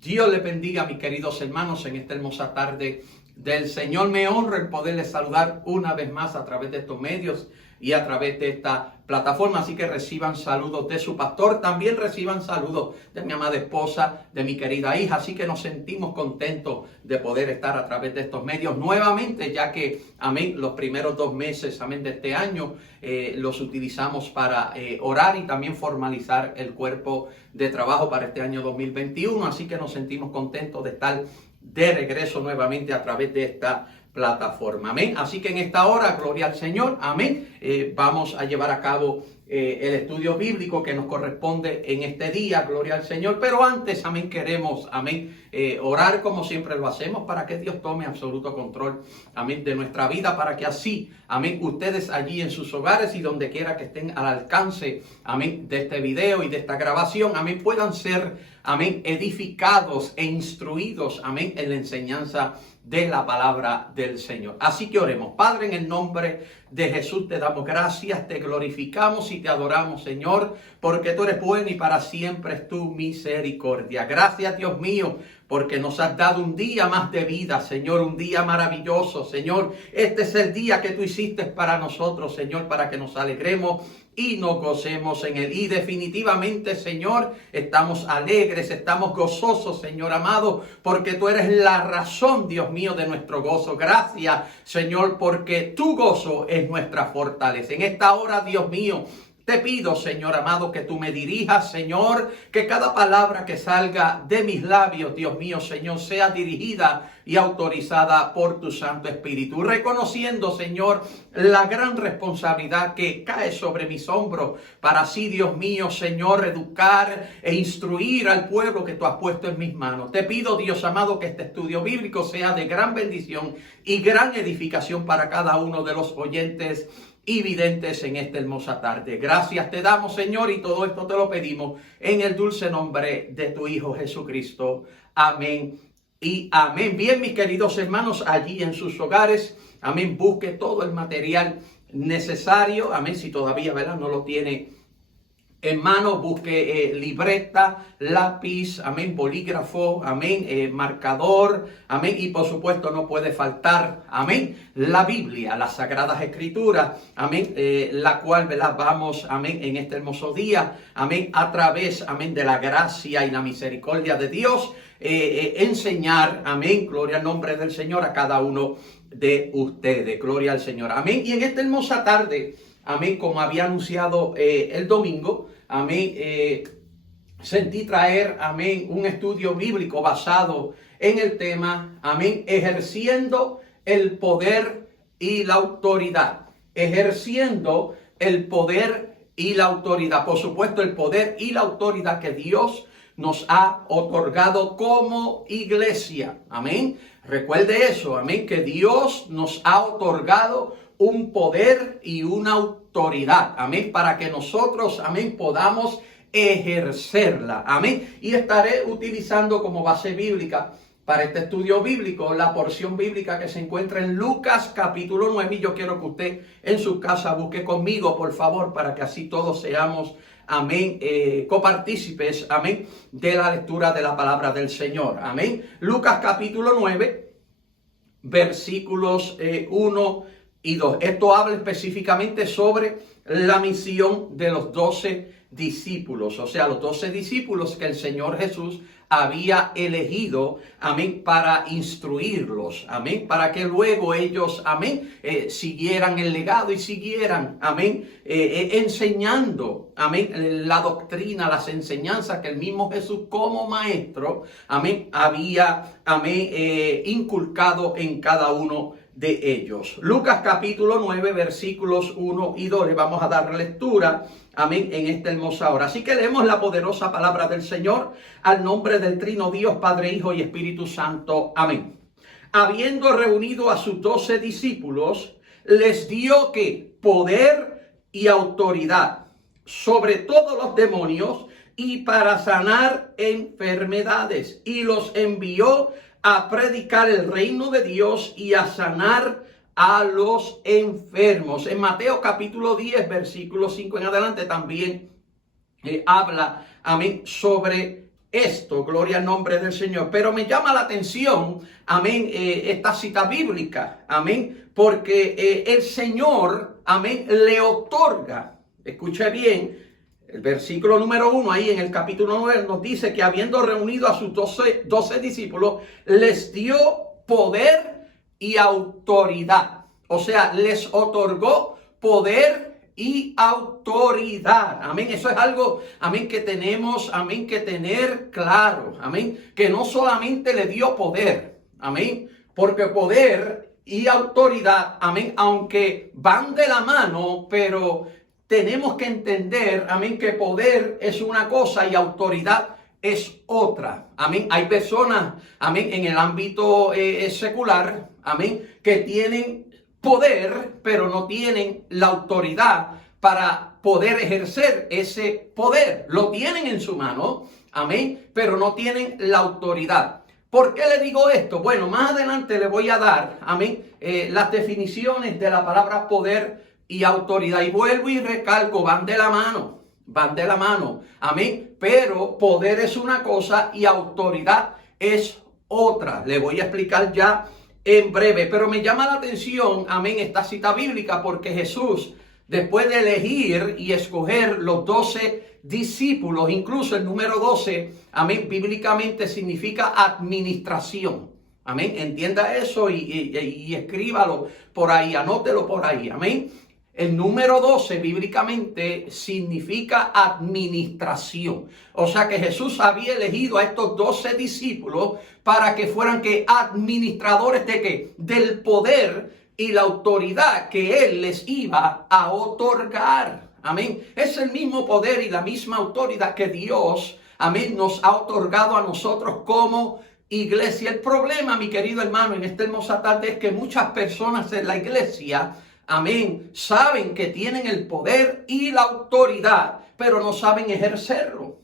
Dios les bendiga, mis queridos hermanos, en esta hermosa tarde del Señor. Me honra el poderles saludar una vez más a través de estos medios y a través de esta plataforma. Así que reciban saludos de su pastor, también reciban saludos de mi amada esposa, de mi querida hija. Así que nos sentimos contentos de poder estar a través de estos medios nuevamente, ya que, amén, los primeros 2 meses, amén, de este año los utilizamos para orar y también formalizar el cuerpo de trabajo para este año 2021. Así que nos sentimos contentos de estar de regreso nuevamente a través de esta plataforma. Amén. Así que en esta hora, gloria al Señor. Amén. Vamos a llevar a cabo el estudio bíblico que nos corresponde en este día. Gloria al Señor. Pero antes, amén, queremos, amén, orar como siempre lo hacemos para que Dios tome absoluto control, amén, de nuestra vida, para que así, amén, ustedes allí en sus hogares y donde quiera que estén al alcance, amén, de este video y de esta grabación, amén, puedan ser, amén, edificados e instruidos, amén, en la enseñanza de la palabra del Señor. Así que oremos. Padre, en el nombre de Jesús te damos gracias, te glorificamos y te adoramos, Señor, porque tú eres bueno y para siempre es tu misericordia. Gracias, Dios mío, porque nos has dado un día más de vida, Señor, un día maravilloso, Señor. Este es el día que tú hiciste para nosotros, Señor, para que nos alegremos y nos gocemos en él. Y definitivamente, Señor, estamos alegres, estamos gozosos, Señor amado, porque tú eres la razón, Dios mío, de nuestro gozo. Gracias, Señor, porque tu gozo es nuestra fortaleza. En esta hora, Dios mío, te pido, Señor amado, que tú me dirijas, Señor, que cada palabra que salga de mis labios, Dios mío, Señor, sea dirigida y autorizada por tu Santo Espíritu. Reconociendo, Señor, la gran responsabilidad que cae sobre mis hombros para así, Dios mío, Señor, educar e instruir al pueblo que tú has puesto en mis manos. Te pido, Dios amado, que este estudio bíblico sea de gran bendición y gran edificación para cada uno de los oyentes y videntes en esta hermosa tarde. Gracias te damos, Señor, y todo esto te lo pedimos en el dulce nombre de tu Hijo Jesucristo. Amén y amén. Bien, mis queridos hermanos, allí en sus hogares, amén, busque todo el material necesario, amén, si todavía, ¿verdad?, no lo tiene en mano, busque libreta, lápiz, amén, bolígrafo, amén, marcador, amén, y por supuesto no puede faltar, amén, la Biblia, las Sagradas Escrituras, amén, la cual, ¿verdad?, vamos, amén, en este hermoso día, amén, a través, amén, de la gracia y la misericordia de Dios, enseñar, amén, gloria al nombre del Señor a cada uno de ustedes, gloria al Señor, amén. Y en esta hermosa tarde, amén, como había anunciado el domingo, amén, sentí traer, amén, un estudio bíblico basado en el tema, amén, ejerciendo el poder y la autoridad. Ejerciendo el poder y la autoridad. Por supuesto, el poder y la autoridad que Dios nos ha otorgado como iglesia. Amén. Recuerde eso, amén, que Dios nos ha otorgado un poder y una autoridad, amén, para que nosotros, amén, podamos ejercerla, amén. Y estaré utilizando como base bíblica para este estudio bíblico la porción bíblica que se encuentra en Lucas capítulo 9. Y yo quiero que usted en su casa busque conmigo, por favor, para que así todos seamos, amén, copartícipes, amén, de la lectura de la palabra del Señor, amén. Lucas capítulo 9, versículos 1 y 2. Esto habla específicamente sobre la misión de los 12 discípulos, o sea, los 12 discípulos que el Señor Jesús había elegido, amén, para instruirlos, amén, para que luego ellos, amén, siguieran el legado y siguieran, amén, enseñando, amén, la doctrina, las enseñanzas que el mismo Jesús como maestro, amén, había, amén, inculcado en cada uno de ellos. Lucas capítulo 9, versículos 1 y 2, le vamos a dar lectura, amén, en esta hermosa hora. Así que leemos la poderosa palabra del Señor al nombre del Trino Dios, Padre, Hijo y Espíritu Santo. Amén. Habiendo reunido a sus 12 discípulos, les dio ¿qué? Poder y autoridad sobre todos los demonios y para sanar enfermedades. Y los envió a predicar el reino de Dios y a sanar a los enfermos. En Mateo capítulo 10, versículo 5 en adelante también habla, amén, sobre esto, gloria al nombre del Señor. Pero me llama la atención, amén, esta cita bíblica, amén, porque el Señor, amén, le otorga, escuche bien, el versículo número 1 ahí en el capítulo 9 nos dice que habiendo reunido a sus 12 discípulos, les dio poder y autoridad. O sea, les otorgó poder y autoridad. Amén. Eso es algo, amén, que tenemos, amén, que tener claro. Amén. Que no solamente le dio poder. Amén. Porque poder y autoridad, amén, aunque van de la mano, pero tenemos que entender, amén, que poder es una cosa y autoridad es otra. Amén. Hay personas, amén, en el ámbito secular, amén, que tienen poder, pero no tienen la autoridad para poder ejercer ese poder. Lo tienen en su mano, amén, pero no tienen la autoridad. ¿Por qué le digo esto? Bueno, más adelante le voy a dar, amén, las definiciones de la palabra poder y autoridad. Y vuelvo y recalco, van de la mano, amén. Pero poder es una cosa y autoridad es otra. Le voy a explicar ya en breve, pero me llama la atención, amén, esta cita bíblica, porque Jesús, después de elegir y escoger los 12 discípulos, incluso el número 12, amén, bíblicamente significa administración. Amén, entienda eso y escríbalo por ahí, anótelo por ahí, amén. El número 12 bíblicamente significa administración. O sea que Jesús había elegido a estos 12 discípulos para que fueran administradores de ¿qué? Del poder y la autoridad que Él les iba a otorgar. Amén. Es el mismo poder y la misma autoridad que Dios, amén, nos ha otorgado a nosotros como iglesia. El problema, mi querido hermano, en esta hermosa tarde es que muchas personas en la iglesia, amén, saben que tienen el poder y la autoridad, pero no saben ejercerlo,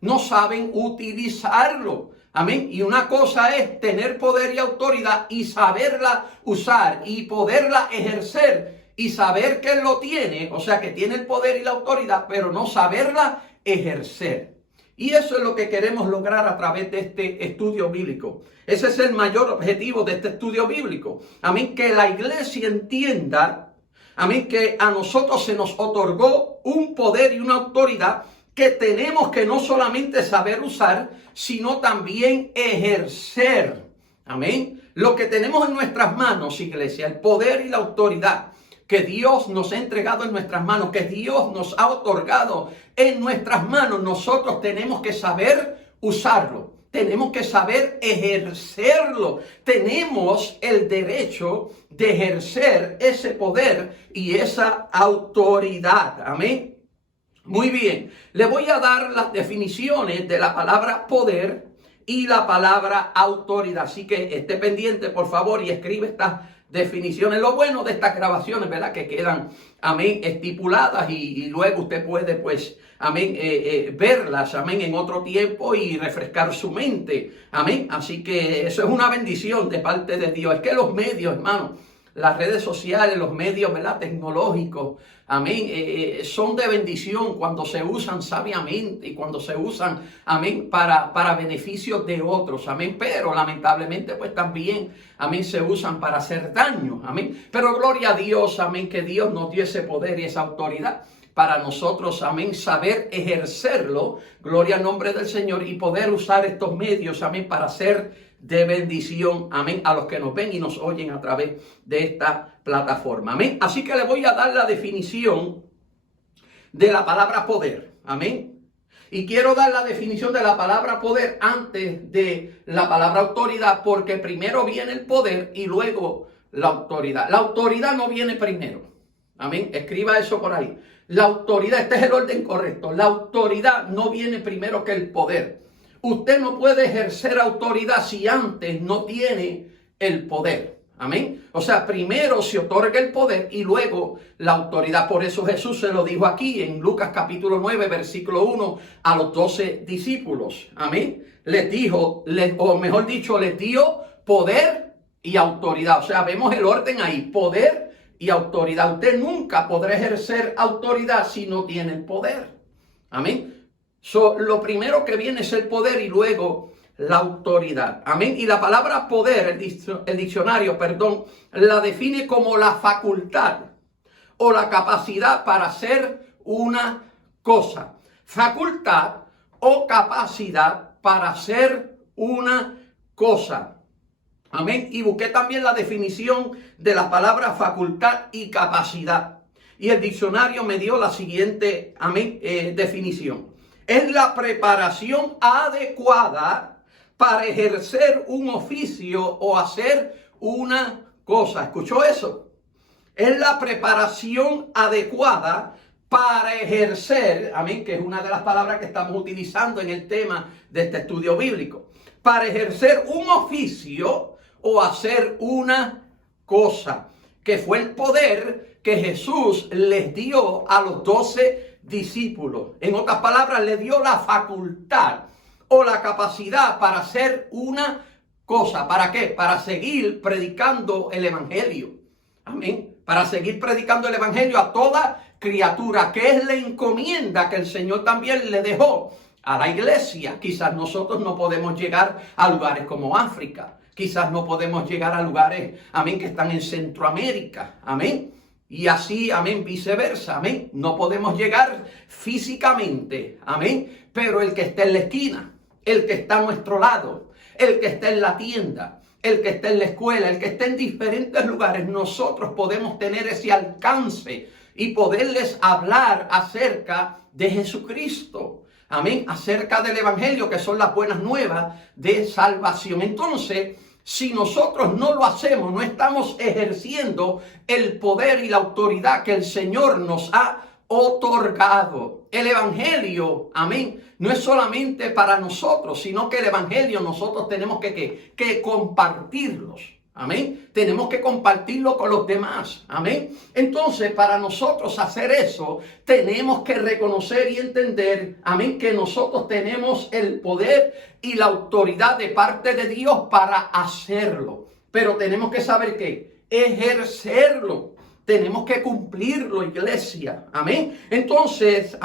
no saben utilizarlo. Amén. Y una cosa es tener poder y autoridad y saberla usar y poderla ejercer y saber que él lo tiene, o sea que tiene el poder y la autoridad, pero no saberla ejercer. Y eso es lo que queremos lograr a través de este estudio bíblico. Ese es el mayor objetivo de este estudio bíblico. Amén, que la iglesia entienda, amén, que a nosotros se nos otorgó un poder y una autoridad que tenemos que no solamente saber usar, sino también ejercer. Amén. Lo que tenemos en nuestras manos, iglesia, el poder y la autoridad que Dios nos ha entregado en nuestras manos, que Dios nos ha otorgado en nuestras manos, nosotros tenemos que saber usarlo. Tenemos que saber ejercerlo. Tenemos el derecho de ejercer ese poder y esa autoridad. Amén. Muy bien, le voy a dar las definiciones de la palabra poder y la palabra autoridad. Así que esté pendiente, por favor, y escribe estas definiciones. Lo bueno de estas grabaciones, ¿verdad? Que quedan, amén, estipuladas y luego usted puede, pues, amén, verlas, amén, en otro tiempo y refrescar su mente. Amén. Así que eso es una bendición de parte de Dios. Es que los medios, hermano, las redes sociales, los medios, ¿verdad?, tecnológicos, amén, son de bendición cuando se usan sabiamente y cuando se usan, amén, para beneficios de otros, amén, pero lamentablemente pues también, amén, se usan para hacer daño, amén, pero gloria a Dios, amén, que Dios nos dio ese poder y esa autoridad para nosotros, amén, saber ejercerlo, gloria al nombre del Señor, y poder usar estos medios, amén, para hacer de bendición, amén, a los que nos ven y nos oyen a través de esta plataforma, amén. Así que le voy a dar la definición de la palabra poder, amén. Y quiero dar la definición de la palabra poder antes de la palabra autoridad, porque primero viene el poder y luego la autoridad. La autoridad no viene primero, amén. Escriba eso por ahí. La autoridad, este es el orden correcto. La autoridad no viene primero que el poder. Usted no puede ejercer autoridad si antes no tiene el poder. Amén. O sea, primero se otorga el poder y luego la autoridad. Por eso Jesús se lo dijo aquí en Lucas capítulo 9, versículo 1 a los 12 discípulos. Amén. Les dijo, o mejor dicho, les dio poder y autoridad. O sea, vemos el orden ahí, poder y autoridad. Usted nunca podrá ejercer autoridad si no tiene el poder. Amén. Lo primero que viene es el poder y luego la autoridad. Amén. Y la palabra poder, el diccionario, la define como la facultad o la capacidad para hacer una cosa. Facultad o capacidad para hacer una cosa. Amén. Y busqué también la definición de la palabra facultad y capacidad. Y el diccionario me dio la siguiente, definición. Es la preparación adecuada para ejercer un oficio o hacer una cosa. ¿Escuchó eso? Es la preparación adecuada para ejercer, que es una de las palabras que estamos utilizando en el tema de este estudio bíblico. Para ejercer un oficio o hacer una cosa, que fue el poder que Jesús les dio a los 12 discípulos. En otras palabras, le dio la facultad o la capacidad para hacer una cosa. ¿Para qué? Para seguir predicando el evangelio. Amén. Para seguir predicando el evangelio a toda criatura, que es la encomienda que el Señor también le dejó a la iglesia. Quizás nosotros no podemos llegar a lugares como África. Quizás no podemos llegar a lugares, que están en Centroamérica. Amén. Y así, viceversa. Amén. No podemos llegar físicamente. Amén. Pero el que está en la esquina, el que está a nuestro lado, el que está en la tienda, el que está en la escuela, el que está en diferentes lugares, nosotros podemos tener ese alcance y poderles hablar acerca de Jesucristo. Amén. Acerca del evangelio, que son las buenas nuevas de salvación. Entonces, si nosotros no lo hacemos, no estamos ejerciendo el poder y la autoridad que el Señor nos ha otorgado. El evangelio, no es solamente para nosotros, sino que el evangelio nosotros tenemos que compartirlos. Amén. Tenemos que compartirlo con los demás. Amén. Entonces, para nosotros hacer eso, tenemos que reconocer y entender, que nosotros tenemos el poder y la autoridad de parte de Dios para hacerlo. Pero tenemos que saber que ejercerlo. Tenemos que cumplirlo, iglesia. Amén. Entonces,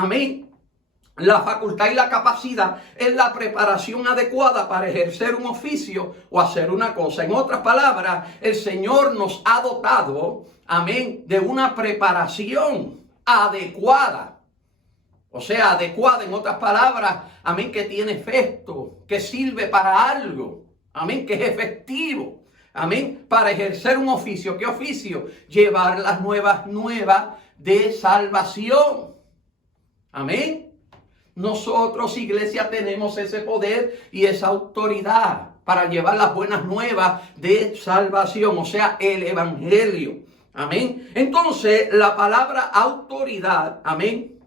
la facultad y la capacidad es la preparación adecuada para ejercer un oficio o hacer una cosa. En otras palabras, el Señor nos ha dotado, de una preparación adecuada. O sea, adecuada, en otras palabras, que tiene efecto, que sirve para algo, que es efectivo. Para ejercer un oficio. ¿Qué oficio? Llevar las nuevas de salvación. Amén. Nosotros, iglesia, tenemos ese poder y esa autoridad para llevar las buenas nuevas de salvación, o sea, el evangelio. Amén. Entonces, la palabra autoridad,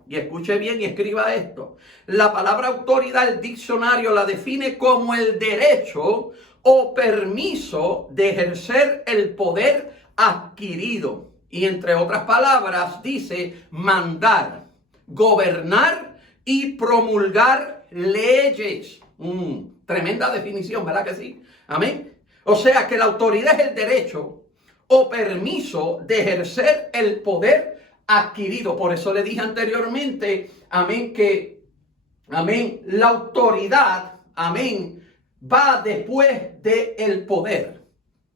y escuche bien y escriba esto. La palabra autoridad, el diccionario la define como el derecho o permiso de ejercer el poder adquirido. Y entre otras palabras, dice mandar, gobernar y promulgar leyes. Tremenda definición, ¿verdad que sí? Amén. O sea que la autoridad es el derecho o permiso de ejercer el poder adquirido. Por eso le dije anteriormente, que la autoridad, va después del poder.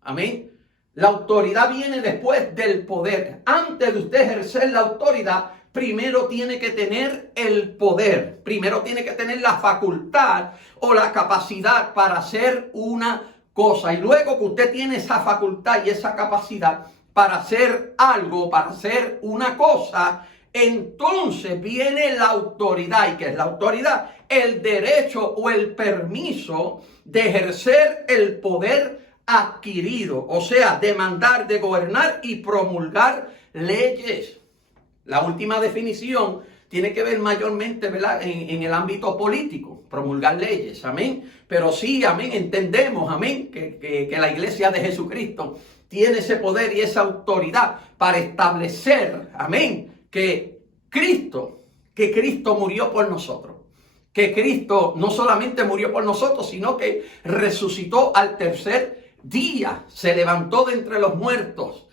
Amén. La autoridad viene después del poder. Antes de usted ejercer la autoridad, primero tiene que tener el poder. Primero tiene que tener la facultad o la capacidad para hacer una cosa. Y luego que usted tiene esa facultad y esa capacidad para hacer algo, para hacer una cosa, entonces viene la autoridad. ¿Y qué es la autoridad? El derecho o el permiso de ejercer el poder adquirido. O sea, de mandar, de gobernar y promulgar leyes. La última definición tiene que ver mayormente, ¿verdad?, en el ámbito político, promulgar leyes, Pero sí, entendemos, que la iglesia de Jesucristo tiene ese poder y esa autoridad para establecer, que Cristo murió por nosotros. Que Cristo no solamente murió por nosotros, sino que resucitó al tercer día, se levantó de entre los muertos.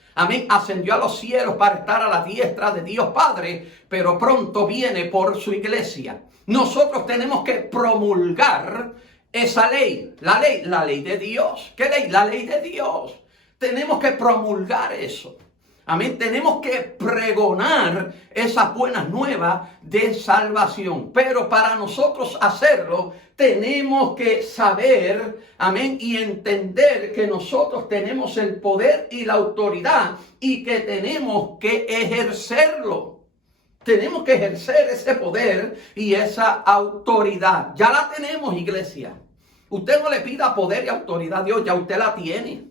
Ascendió a los cielos para estar a la diestra de Dios Padre, pero pronto viene por su iglesia. Nosotros tenemos que promulgar esa ley. La ley de Dios. ¿Qué ley? La ley de Dios. Tenemos que promulgar eso. Amén. Tenemos que pregonar esas buenas nuevas de salvación. Pero para nosotros hacerlo, tenemos que saber, amén, y entender que nosotros tenemos el poder y la autoridad y que tenemos que ejercerlo. Tenemos que ejercer ese poder y esa autoridad. Ya la tenemos, iglesia. Usted no le pida poder y autoridad a Dios, ya usted la tiene.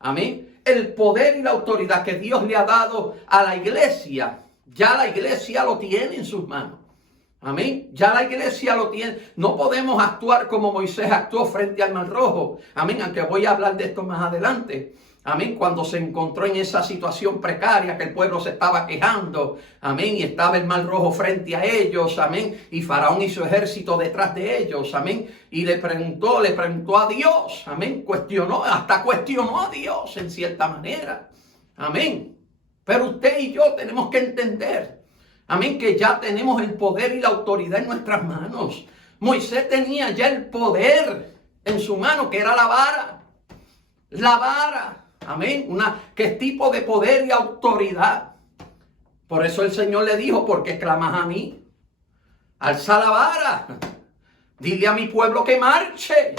Amén. El poder y la autoridad que Dios le ha dado a la iglesia, ya la iglesia lo tiene en sus manos. Amén. Ya la iglesia lo tiene. No podemos actuar como Moisés actuó frente al Mar Rojo. Amén. Aunque voy a hablar de esto más adelante. Amén. Cuando se encontró en esa situación precaria que el pueblo se estaba quejando. Amén. Y estaba el Mar Rojo frente a ellos. Amén. Y Faraón y su ejército detrás de ellos. Amén. Y le preguntó a Dios. Amén. Hasta cuestionó a Dios en cierta manera. Amén. Pero usted y yo tenemos que entender. Amén. Que ya tenemos el poder y la autoridad en nuestras manos. Moisés tenía ya el poder en su mano, que era la vara. La vara. Amén. ¿Qué tipo de poder y autoridad? Por eso el Señor le dijo: ¿por qué clamas a mí? Alza la vara. Dile a mi pueblo que marche.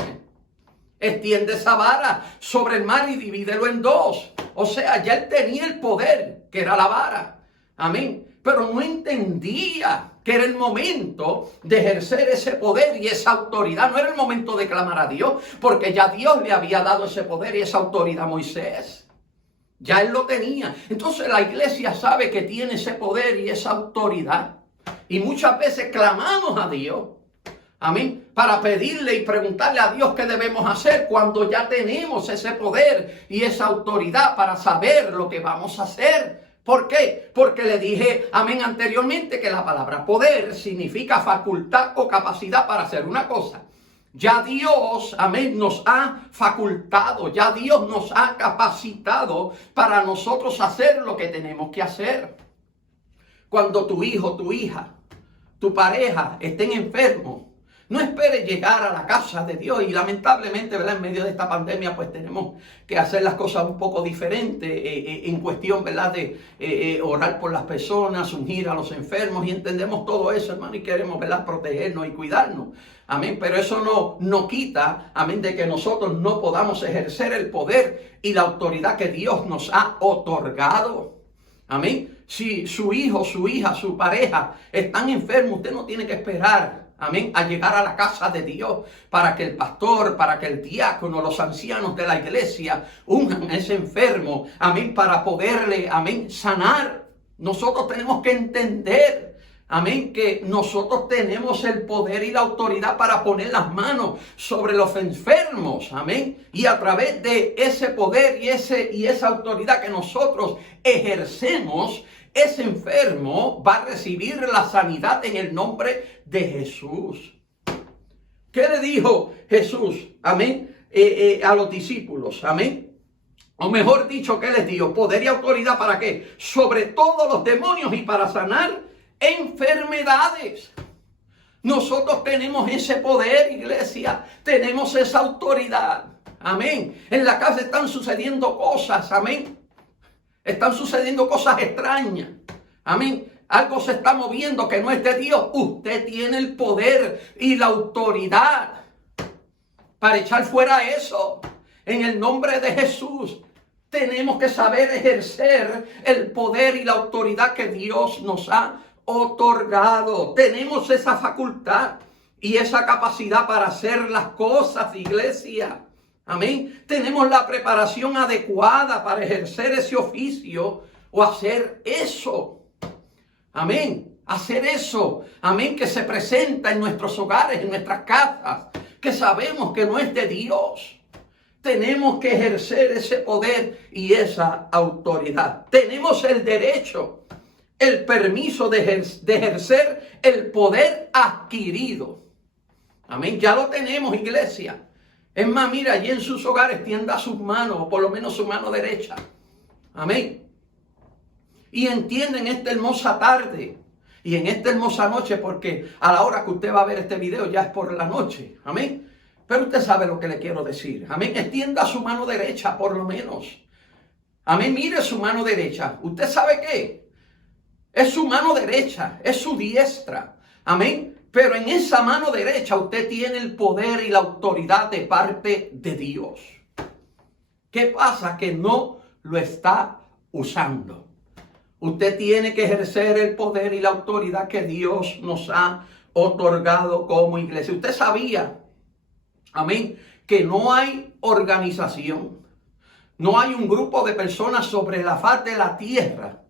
Extiende esa vara sobre el mar y divídelo en dos. O sea, ya él tenía el poder, que era la vara. Amén. Pero no entendía que era el momento de ejercer ese poder y esa autoridad. No era el momento de clamar a Dios, porque ya Dios le había dado ese poder y esa autoridad a Moisés. Ya él lo tenía. Entonces la iglesia sabe que tiene ese poder y esa autoridad. Y muchas veces clamamos a Dios. Amén. Para pedirle y preguntarle a Dios qué debemos hacer cuando ya tenemos ese poder y esa autoridad para saber lo que vamos a hacer. ¿Por qué? Porque le dije, amén, anteriormente que la palabra poder significa facultad o capacidad para hacer una cosa. Ya Dios, amén, nos ha facultado, ya Dios nos ha capacitado para nosotros hacer lo que tenemos que hacer. Cuando tu hijo, tu hija, tu pareja estén enfermos, no esperes llegar a la casa de Dios. Y lamentablemente, ¿verdad?, en medio de esta pandemia, pues tenemos que hacer las cosas un poco diferentes en cuestión, ¿verdad?, de orar por las personas, ungir a los enfermos. Y entendemos todo eso, hermano, y queremos, ¿verdad?, protegernos y cuidarnos. Amén. Pero eso no quita, amén, de que nosotros no podamos ejercer el poder y la autoridad que Dios nos ha otorgado. Amén. Si su hijo, su hija, su pareja están enfermos, usted no tiene que esperar, amén, a llegar a la casa de Dios para que el pastor, para que el diácono, los ancianos de la iglesia unjan a ese enfermo, amén, para poderle, amén, sanar. Nosotros tenemos que entender, amén, que nosotros tenemos el poder y la autoridad para poner las manos sobre los enfermos, amén, y a través de ese poder y esa autoridad que nosotros ejercemos, ese enfermo va a recibir la sanidad en el nombre de Jesús. ¿Qué le dijo Jesús, amén, a los discípulos, amén? O mejor dicho, ¿qué les dio? Poder y autoridad, ¿para qué? Sobre todos los demonios y para sanar enfermedades. Nosotros tenemos ese poder, iglesia. Tenemos esa autoridad. Amén. En la casa están sucediendo cosas. Amén. Están sucediendo cosas extrañas. Amén. Algo se está moviendo que no es de Dios. Usted tiene el poder y la autoridad para echar fuera eso. En el nombre de Jesús. Tenemos que saber ejercer el poder y la autoridad que Dios nos ha otorgado. Tenemos esa facultad y esa capacidad para hacer las cosas, iglesia. Amén. Tenemos la preparación adecuada para ejercer ese oficio o hacer eso. Amén. Hacer eso. Amén. Que se presenta en nuestros hogares, en nuestras casas. Que sabemos que no es de Dios. Tenemos que ejercer ese poder y esa autoridad. Tenemos el derecho, el permiso de ejercer el poder adquirido. Amén. Ya lo tenemos, iglesia. Es más, mira, allí en sus hogares tienda sus manos, o por lo menos su mano derecha. Amén. Y entienden esta hermosa tarde Y en esta hermosa noche, porque a la hora que usted va a ver este video ya es por la noche, amén. Pero usted sabe lo que le quiero decir, amén. Extienda su mano derecha por lo menos. Amén, mire su mano derecha. ¿Usted sabe qué? Es su mano derecha, es su diestra. Amén. Pero en esa mano derecha usted tiene el poder y la autoridad de parte de Dios. ¿Qué pasa? Que no lo está usando. Usted tiene que ejercer el poder y la autoridad que Dios nos ha otorgado como iglesia. Usted sabía, amén, que no hay organización, no hay un grupo de personas sobre la faz de la tierra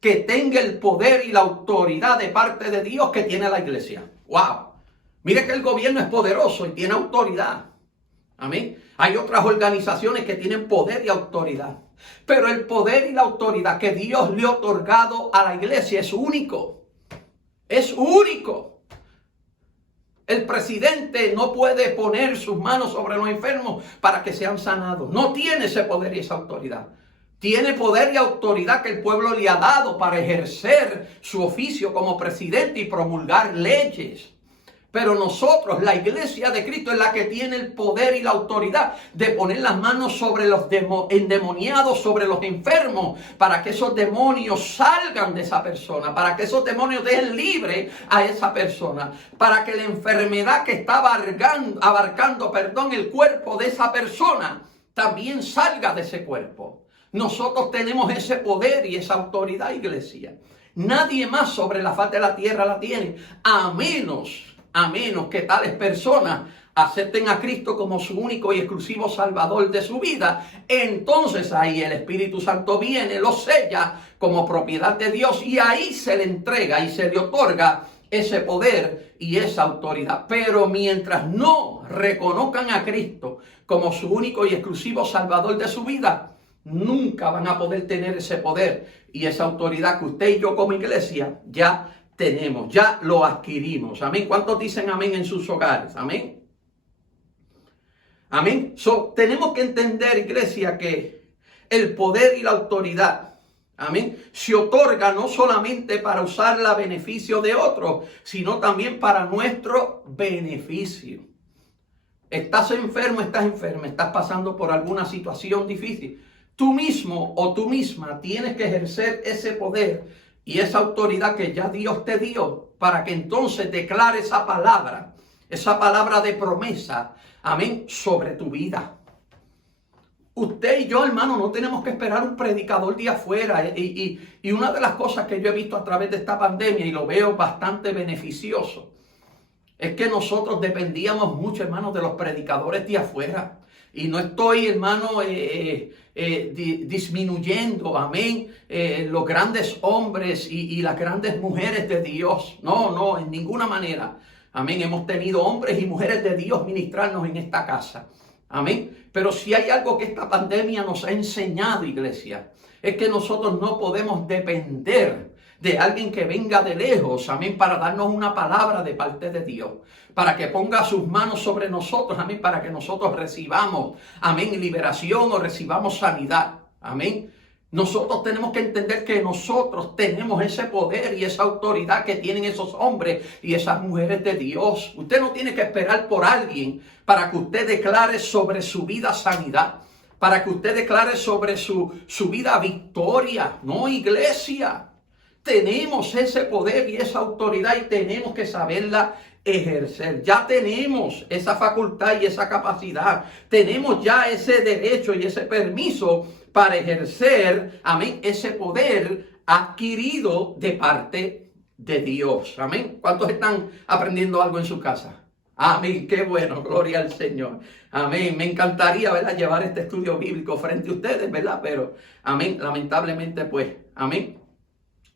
que tenga el poder y la autoridad de parte de Dios que tiene la iglesia. ¡Wow! Mire que el gobierno es poderoso y tiene autoridad. Amén. Hay otras organizaciones que tienen poder y autoridad. Pero el poder y la autoridad que Dios le ha otorgado a la iglesia es único. Es único. El presidente no puede poner sus manos sobre los enfermos para que sean sanados. No tiene ese poder y esa autoridad. Tiene poder y autoridad que el pueblo le ha dado para ejercer su oficio como presidente y promulgar leyes. Pero nosotros, la iglesia de Cristo, es la que tiene el poder y la autoridad de poner las manos sobre los endemoniados, sobre los enfermos, para que esos demonios salgan de esa persona, para que esos demonios dejen libre a esa persona, para que la enfermedad que está abarcando el cuerpo de esa persona también salga de ese cuerpo. Nosotros tenemos ese poder y esa autoridad, iglesia. Nadie más sobre la faz de la tierra la tiene, a menos que tales personas acepten a Cristo como su único y exclusivo Salvador de su vida. Entonces ahí el Espíritu Santo viene, lo sella como propiedad de Dios y ahí se le entrega y se le otorga ese poder y esa autoridad. Pero mientras no reconozcan a Cristo como su único y exclusivo Salvador de su vida, nunca van a poder tener ese poder y esa autoridad que usted y yo como iglesia ya tenemos, ya lo adquirimos. Amén. ¿Cuántos dicen amén en sus hogares? Amén. Amén. Tenemos que entender, iglesia, que el poder y la autoridad, amén, se otorga no solamente para usarla a beneficio de otros, sino también para nuestro beneficio. Estás enfermo, estás enferma, estás pasando por alguna situación difícil. Tú mismo o tú misma tienes que ejercer ese poder y esa autoridad que ya Dios te dio para que entonces declare esa palabra de promesa, amén, sobre tu vida. Usted y yo, hermano, no tenemos que esperar un predicador de afuera. Y una de las cosas que yo he visto a través de esta pandemia y lo veo bastante beneficioso, es que nosotros dependíamos mucho, hermano, de los predicadores de afuera. Y no estoy, hermano, disminuyendo, amén, los grandes hombres y las grandes mujeres de Dios. No, en ninguna manera. Amén, hemos tenido hombres y mujeres de Dios ministrarnos en esta casa. Amén. Pero si hay algo que esta pandemia nos ha enseñado, iglesia, es que nosotros no podemos depender de alguien que venga de lejos, amén, para darnos una palabra de parte de Dios, para que ponga sus manos sobre nosotros, amén, para que nosotros recibamos, amén, liberación o recibamos sanidad, amén. Nosotros tenemos que entender que nosotros tenemos ese poder y esa autoridad que tienen esos hombres y esas mujeres de Dios. Usted no tiene que esperar por alguien para que usted declare sobre su vida sanidad, para que usted declare sobre su vida victoria. No, iglesia. Tenemos ese poder y esa autoridad y tenemos que saberla ejercer. Ya tenemos esa facultad y esa capacidad. Tenemos ya ese derecho y ese permiso para ejercer, amén, ese poder adquirido de parte de Dios. Amén. ¿Cuántos están aprendiendo algo en su casa? Amén, qué bueno, gloria al Señor. Amén, me encantaría, ¿verdad?, llevar este estudio bíblico frente a ustedes, ¿verdad? Pero, amén, lamentablemente, pues, amén,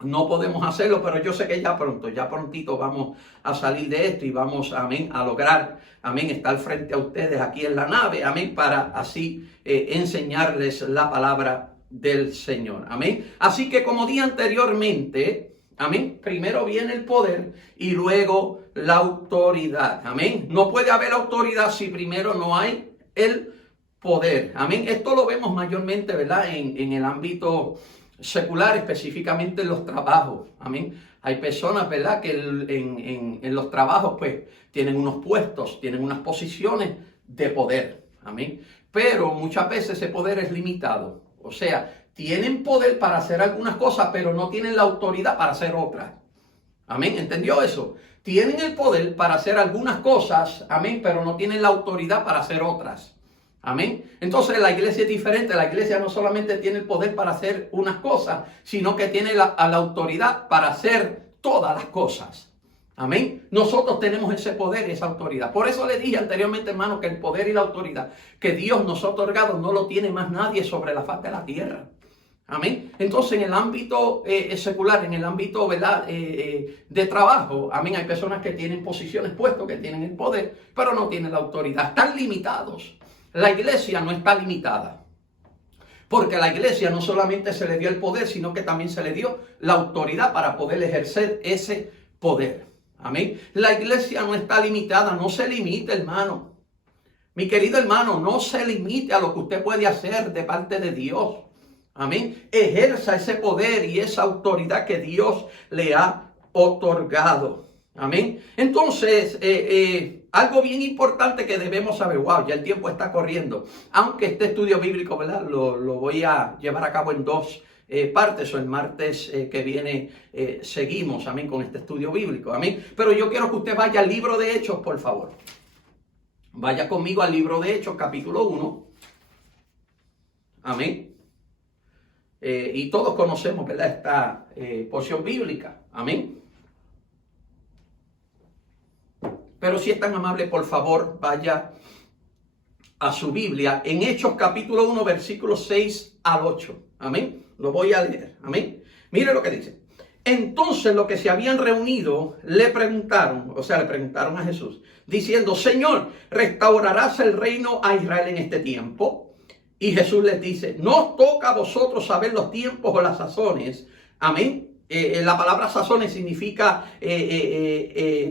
no podemos hacerlo, pero yo sé que ya prontito vamos a salir de esto y vamos, amén, a lograr, amén, estar frente a ustedes aquí en la nave, amén, para así enseñarles la palabra del Señor, amén. Así que como dije anteriormente, amén, primero viene el poder y luego la autoridad, amén. No puede haber autoridad si primero no hay el poder, amén. Esto lo vemos mayormente, ¿verdad?, en el ámbito secular, específicamente en los trabajos, amén. Hay personas, ¿verdad?, que en los trabajos, pues, tienen unos puestos, tienen unas posiciones de poder. Amén. Pero muchas veces ese poder es limitado. O sea, tienen poder para hacer algunas cosas, pero no tienen la autoridad para hacer otras. Amén. ¿Entendió eso? Tienen el poder para hacer algunas cosas, amén, pero no tienen la autoridad para hacer otras. Amén. Entonces la iglesia es diferente. La iglesia no solamente tiene el poder para hacer unas cosas, sino que tiene la autoridad para hacer todas las cosas. Amén. Nosotros tenemos ese poder y esa autoridad. Por eso le dije anteriormente, hermano, que el poder y la autoridad que Dios nos ha otorgado no lo tiene más nadie sobre la faz de la tierra. Amén. Entonces, en el ámbito secular, en el ámbito, ¿verdad?, de trabajo, amén, hay personas que tienen posiciones, puestos, que tienen el poder, pero no tienen la autoridad. Están limitados. La iglesia no está limitada. Porque a la iglesia no solamente se le dio el poder, sino que también se le dio la autoridad para poder ejercer ese poder. Amén. La iglesia no está limitada, no se limite, hermano. Mi querido hermano, no se limite a lo que usted puede hacer de parte de Dios. Amén. Ejerza ese poder y esa autoridad que Dios le ha otorgado. Amén. Entonces, algo bien importante que debemos saber. Wow, ya el tiempo está corriendo. Aunque este estudio bíblico, ¿verdad?, lo voy a llevar a cabo en dos partes, o el martes que viene seguimos, amén, con este estudio bíblico, amén. Pero yo quiero que usted vaya al libro de Hechos, por favor. Vaya conmigo al libro de Hechos, capítulo 1. Amén. Y todos conocemos, ¿verdad?, esta porción bíblica. Amén. Pero si es tan amable, por favor, vaya a su Biblia en Hechos capítulo 1, versículos 6 al 8. Amén. Lo voy a leer. Amén. Mire lo que dice. Entonces los que se habían reunido le preguntaron a Jesús, diciendo: Señor, ¿restaurarás el reino a Israel en este tiempo? Y Jesús les dice: no os toca a vosotros saber los tiempos o las sazones. Amén. La palabra sazones significa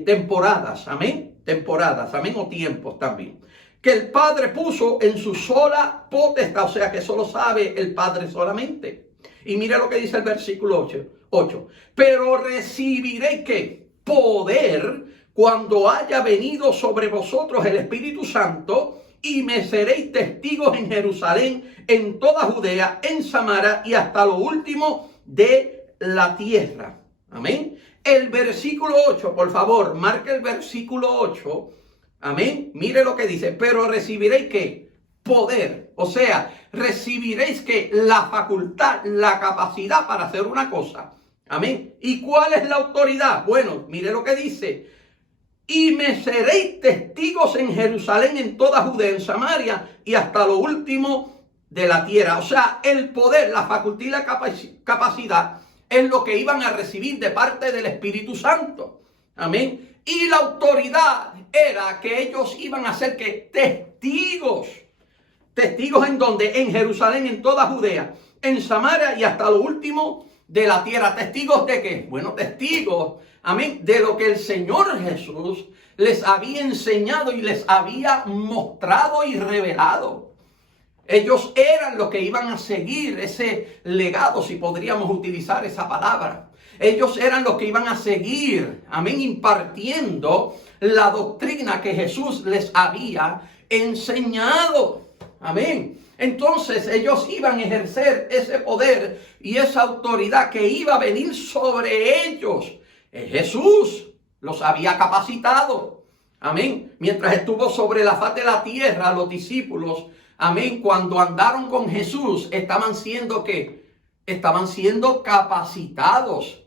temporadas. Amén. Temporadas. Amén. O tiempos también. Que el Padre puso en su sola potestad. O sea que solo sabe el Padre solamente. Y mire lo que dice el versículo 8. Pero recibiréis ¿qué? Poder cuando haya venido sobre vosotros el Espíritu Santo. Y me seréis testigos en Jerusalén, en toda Judea, en Samaria y hasta lo último de la tierra. Amén. El versículo 8, por favor, marque el versículo 8. Amén. Mire lo que dice. Pero recibiréis ¿qué? Poder. O sea, recibiréis ¿qué? La facultad, la capacidad para hacer una cosa. Amén. ¿Y cuál es la autoridad? Bueno, mire lo que dice. Y me seréis testigos en Jerusalén, en toda Judea, en Samaria y hasta lo último de la tierra. O sea, el poder, la facultad y la capacidad es lo que iban a recibir de parte del Espíritu Santo. Amén. Y la autoridad era que ellos iban a ser que testigos. ¿Testigos en dónde? En Jerusalén, en toda Judea, en Samaria y hasta lo último de la tierra. ¿Testigos de qué? Bueno, testigos, amén, de lo que el Señor Jesús les había enseñado y les había mostrado y revelado. Ellos eran los que iban a seguir ese legado, si podríamos utilizar esa palabra. Ellos eran los que iban a seguir, amén, impartiendo la doctrina que Jesús les había enseñado. Amén. Entonces ellos iban a ejercer ese poder y esa autoridad que iba a venir sobre ellos. Jesús los había capacitado. Amén. Mientras estuvo sobre la faz de la tierra, los discípulos, amén, cuando andaron con Jesús, estaban siendo ¿qué? Estaban siendo capacitados.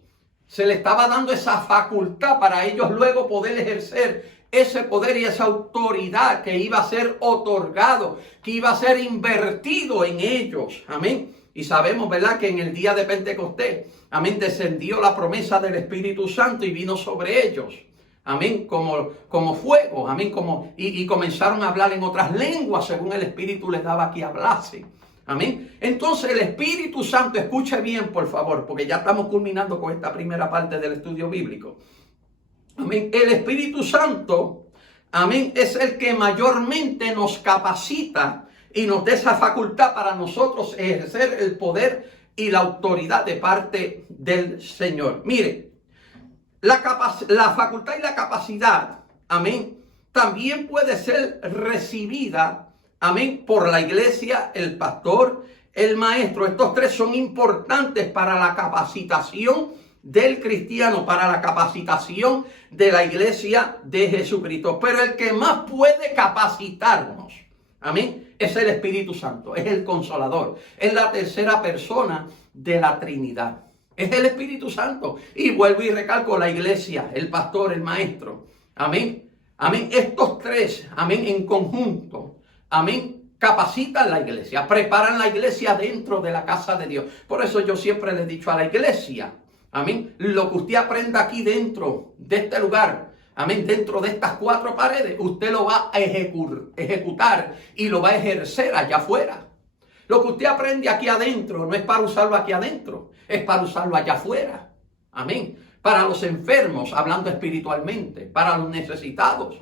Se le estaba dando esa facultad para ellos luego poder ejercer ese poder y esa autoridad que iba a ser otorgado, que iba a ser invertido en ellos. Amén. Y sabemos, ¿verdad?, que en el día de Pentecostés, amén, descendió la promesa del Espíritu Santo y vino sobre ellos. Amén, como fuego, amén, y comenzaron a hablar en otras lenguas según el Espíritu les daba que hablasen. Amén. Entonces el Espíritu Santo, escuche bien, por favor, porque ya estamos culminando con esta primera parte del estudio bíblico. Amén. El Espíritu Santo, amén, es el que mayormente nos capacita y nos da esa facultad para nosotros ejercer el poder y la autoridad de parte del Señor. Mire, la facultad y la capacidad, amén, también puede ser recibida, amén, por la iglesia, el pastor, el maestro. Estos tres son importantes para la capacitación del cristiano, para la capacitación de la iglesia de Jesucristo. Pero el que más puede capacitarnos, amén, es el Espíritu Santo, es el Consolador, es la tercera persona de la Trinidad. Es el Espíritu Santo. Y vuelvo y recalco, la iglesia, el pastor, el maestro. Amén. Amén. Estos tres, amén, en conjunto, amén, capacitan la iglesia, preparan la iglesia dentro de la casa de Dios. Por eso yo siempre le he dicho a la iglesia, amén, lo que usted aprenda aquí dentro de este lugar, amén, dentro de estas cuatro paredes, usted lo va a ejecutar y lo va a ejercer allá afuera. Lo que usted aprende aquí adentro no es para usarlo aquí adentro, es para usarlo allá afuera. Amén. Para los enfermos, hablando espiritualmente, para los necesitados.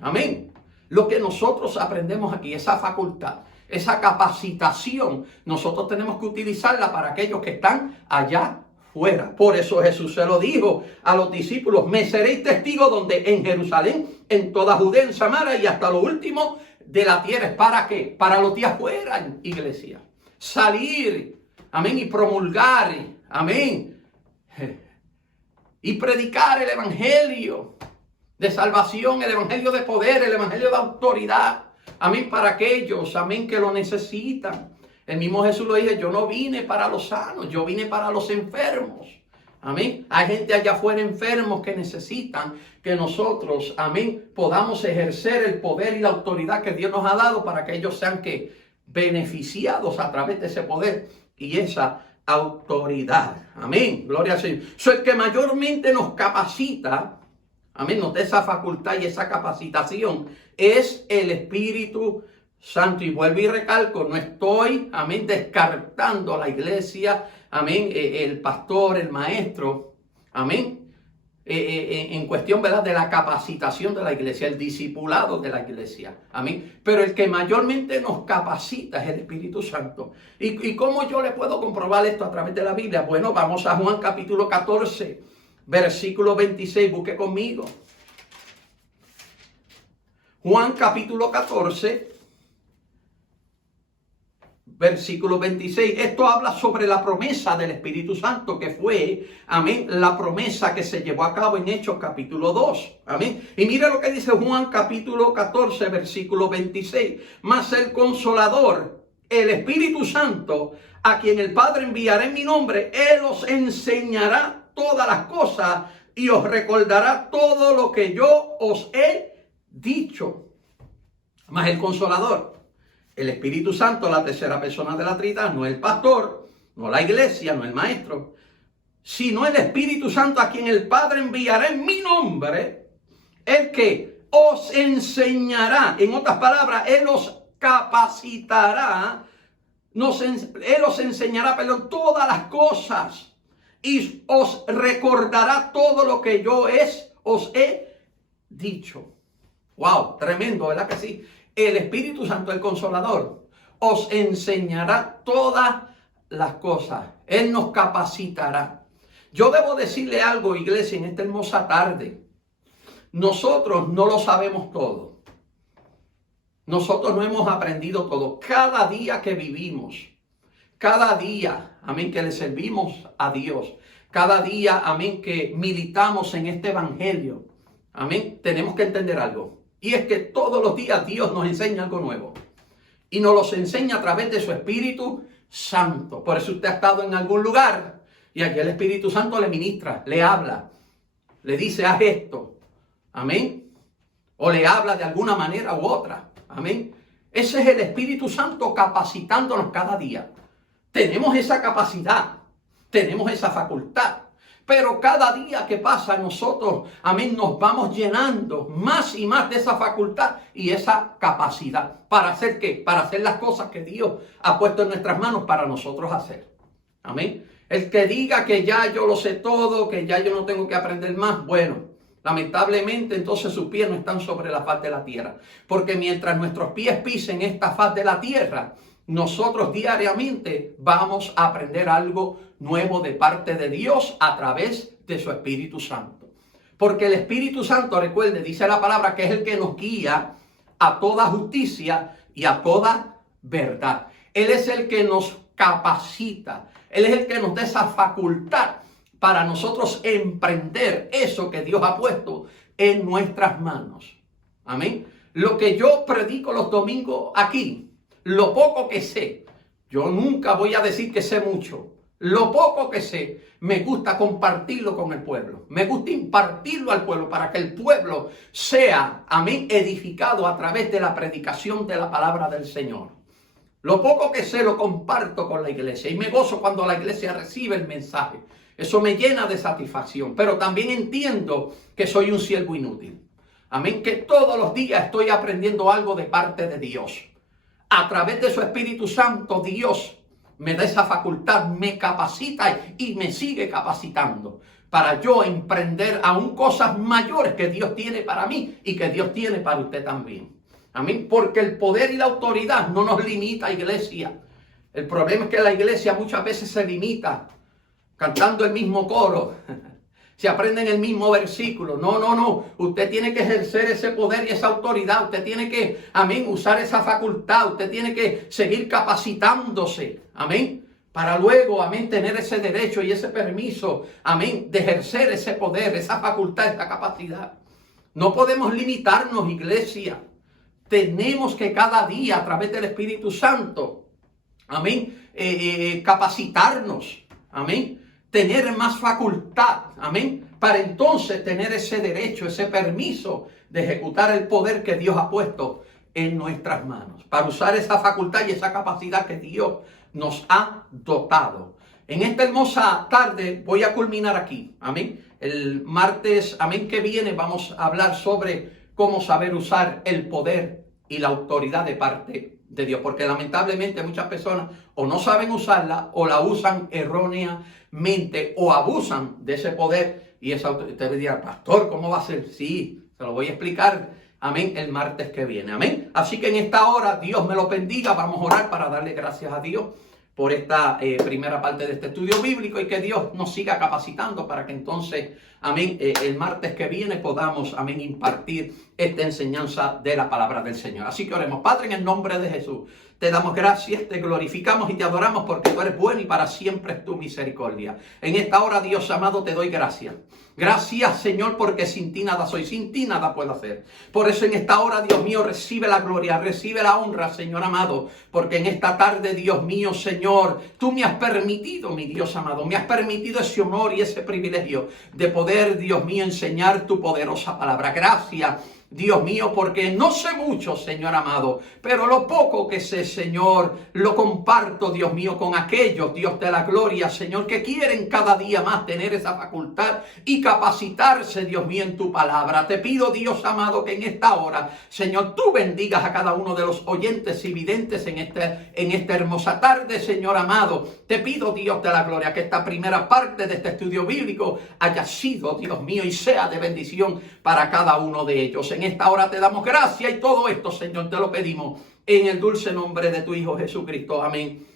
Amén. Lo que nosotros aprendemos aquí, esa facultad, esa capacitación, nosotros tenemos que utilizarla para aquellos que están allá afuera. Por eso Jesús se lo dijo a los discípulos: me seréis testigos donde en Jerusalén, en toda Judea, en Samaria y hasta lo último de la tierra. ¿Para qué? Para los días fuera, iglesia. Salir, amén, y promulgar, amén, y predicar el evangelio de salvación, el evangelio de poder, el evangelio de autoridad, amén, para aquellos, amén, que lo necesitan. El mismo Jesús lo dice: yo no vine para los sanos, yo vine para los enfermos. Amén. Hay gente allá afuera enfermos que necesitan que nosotros, amén, podamos ejercer el poder y la autoridad que Dios nos ha dado para que ellos sean beneficiados a través de ese poder y esa autoridad. Amén. Gloria al Señor. El que mayormente nos capacita, amén, nos da esa facultad y esa capacitación, es el Espíritu Santo. Y vuelvo y recalco, no estoy, amén, descartando a la iglesia, amén, el pastor, el maestro, amén, en cuestión, ¿verdad?, de la capacitación de la iglesia, el discipulado de la iglesia, amén. Pero el que mayormente nos capacita es el Espíritu Santo. ¿Y cómo yo le puedo comprobar esto a través de la Biblia? Bueno, vamos a Juan capítulo 14, versículo 26, busque conmigo. Juan capítulo 14, versículo 26. Esto habla sobre la promesa del Espíritu Santo, que fue, amén, la promesa que se llevó a cabo en Hechos capítulo 2. Amén. Y mira lo que dice Juan capítulo 14, versículo 26. Mas el Consolador, el Espíritu Santo, a quien el Padre enviará en mi nombre, Él os enseñará todas las cosas y os recordará todo lo que yo os he dicho. Mas el Consolador, el Espíritu Santo, la tercera persona de la Trinidad, no el pastor, no la iglesia, no el maestro, sino el Espíritu Santo, a quien el Padre enviará en mi nombre, el que os enseñará, en otras palabras, Él os capacitará, Él os enseñará, todas las cosas y os recordará todo lo que yo os he dicho. Wow, tremendo, ¿verdad que sí? El Espíritu Santo, el Consolador, os enseñará todas las cosas. Él nos capacitará. Yo debo decirle algo, iglesia, en esta hermosa tarde. Nosotros no lo sabemos todo. Nosotros no hemos aprendido todo. Cada día que vivimos, cada día, amén, que le servimos a Dios, cada día, amén, que militamos en este evangelio, amén, tenemos que entender algo. Y es que todos los días Dios nos enseña algo nuevo. Y nos los enseña a través de su Espíritu Santo. Por eso usted ha estado en algún lugar y aquí el Espíritu Santo le ministra, le habla, le dice: haz esto. Amén. O le habla de alguna manera u otra. Amén. Ese es el Espíritu Santo capacitándonos cada día. Tenemos esa capacidad, tenemos esa facultad. Pero cada día que pasa nosotros, amén, nos vamos llenando más y más de esa facultad y esa capacidad. ¿Para hacer qué? Para hacer las cosas que Dios ha puesto en nuestras manos para nosotros hacer. Amén. El que diga que ya yo lo sé todo, que ya yo no tengo que aprender más, bueno, lamentablemente entonces sus pies no están sobre la faz de la tierra. Porque mientras nuestros pies pisen esta faz de la tierra, nosotros diariamente vamos a aprender algo nuevo de parte de Dios a través de su Espíritu Santo. Porque el Espíritu Santo, recuerde, dice la palabra que es el que nos guía a toda justicia y a toda verdad. Él es el que nos capacita. Él es el que nos da esa facultad para nosotros emprender eso que Dios ha puesto en nuestras manos. Amén. Lo que yo predico los domingos aquí, lo poco que sé, yo nunca voy a decir que sé mucho. Lo poco que sé, me gusta compartirlo con el pueblo. Me gusta impartirlo al pueblo para que el pueblo sea, amén, edificado a través de la predicación de la palabra del Señor. Lo poco que sé lo comparto con la iglesia y me gozo cuando la iglesia recibe el mensaje. Eso me llena de satisfacción, pero también entiendo que soy un siervo inútil. Amén, que todos los días estoy aprendiendo algo de parte de Dios. A través de su Espíritu Santo, Dios me da esa facultad, me capacita y me sigue capacitando para yo emprender aún cosas mayores que Dios tiene para mí y que Dios tiene para usted también. Amén, porque el poder y la autoridad no nos limita, iglesia. El problema es que la iglesia muchas veces se limita cantando el mismo coro. Se aprenden el mismo versículo. No. Usted tiene que ejercer ese poder y esa autoridad. Usted tiene que, amén, usar esa facultad. Usted tiene que seguir capacitándose. Amén. Para luego, amén, tener ese derecho y ese permiso. Amén. De ejercer ese poder, esa facultad, esa capacidad. No podemos limitarnos, iglesia. Tenemos que cada día, a través del Espíritu Santo, amén, capacitarnos. Amén. Tener más facultad, amén, para entonces tener ese derecho, ese permiso de ejecutar el poder que Dios ha puesto en nuestras manos, para usar esa facultad y esa capacidad que Dios nos ha dotado. En esta hermosa tarde voy a culminar aquí, amén. El martes, amén, que viene vamos a hablar sobre cómo saber usar el poder y la autoridad de parte de Dios, porque lamentablemente muchas personas o no saben usarla o la usan erróneamente o abusan de ese poder y esa autoridad. Usted dirá, pastor, ¿cómo va a ser? Sí, se lo voy a explicar, amén, el martes que viene, amén. Así que en esta hora Dios me lo bendiga, vamos a orar para darle gracias a Dios por esta primera parte de este estudio bíblico y que Dios nos siga capacitando para que entonces, amén, el martes que viene podamos, amén, impartir esta enseñanza de la palabra del Señor. Así que oremos. Padre, en el nombre de Jesús, te damos gracias, te glorificamos y te adoramos porque tú eres bueno y para siempre es tu misericordia. En esta hora, Dios amado, te doy gracias. Gracias, Señor, porque sin ti nada soy, sin ti nada puedo hacer. Por eso en esta hora, Dios mío, recibe la gloria, recibe la honra, Señor amado, porque en esta tarde, Dios mío, Señor, tú me has permitido, mi Dios amado, me has permitido ese honor y ese privilegio de poder, Dios mío, enseñar tu poderosa palabra. Gracias, Dios mío, porque no sé mucho, Señor amado, pero lo poco que sé, Señor, lo comparto, Dios mío, con aquellos, Dios de la gloria, Señor, que quieren cada día más tener esa facultad y capacitarse, Dios mío, en tu palabra. Te pido, Dios amado, que en esta hora, Señor, tú bendigas a cada uno de los oyentes y videntes en esta hermosa tarde, Señor amado. Te pido, Dios de la gloria, que esta primera parte de este estudio bíblico haya sido, Dios mío, y sea de bendición para cada uno de ellos. En esta hora te damos gracias y todo esto, Señor, te lo pedimos en el dulce nombre de tu Hijo Jesucristo. Amén.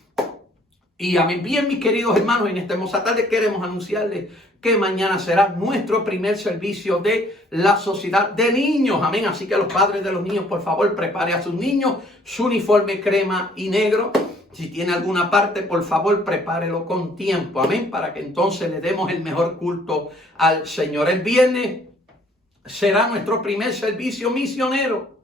Y amén. Bien, mis queridos hermanos, en esta hermosa tarde queremos anunciarles que mañana será nuestro primer servicio de la sociedad de niños. Amén. Así que los padres de los niños, por favor, prepare a sus niños su uniforme crema y negro. Si tiene alguna parte, por favor, prepárelo con tiempo. Amén. Para que entonces le demos el mejor culto al Señor. El viernes será nuestro primer servicio misionero.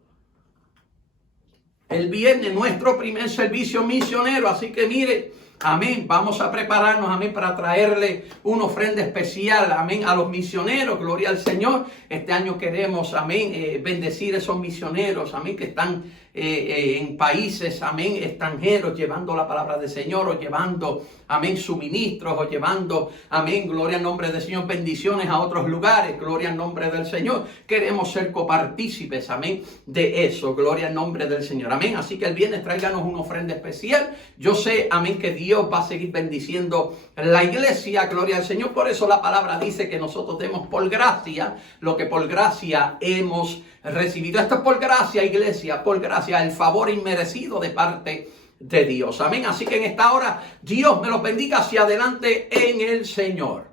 El viernes nuestro primer servicio misionero. Así que mire, amén, vamos a prepararnos, amén, para traerle una ofrenda especial, amén, a los misioneros. Gloria al Señor. Este año queremos, amén, bendecir a esos misioneros, amén, que están en países, amén, extranjeros, llevando la palabra del Señor, o llevando, amén, suministros, o llevando, amén, gloria al nombre del Señor, bendiciones a otros lugares, gloria al nombre del Señor. Queremos ser copartícipes, amén, de eso, gloria al nombre del Señor, amén. Así que el viernes tráiganos una ofrenda especial. Yo sé, amén, que Dios va a seguir bendiciendo la iglesia, gloria al Señor. Por eso la palabra dice que nosotros demos por gracia lo que por gracia hemos recibido. Esto es por gracia, iglesia, por gracia, el favor inmerecido de parte de Dios. Amén. Así que en esta hora, Dios me los bendiga hacia adelante en el Señor.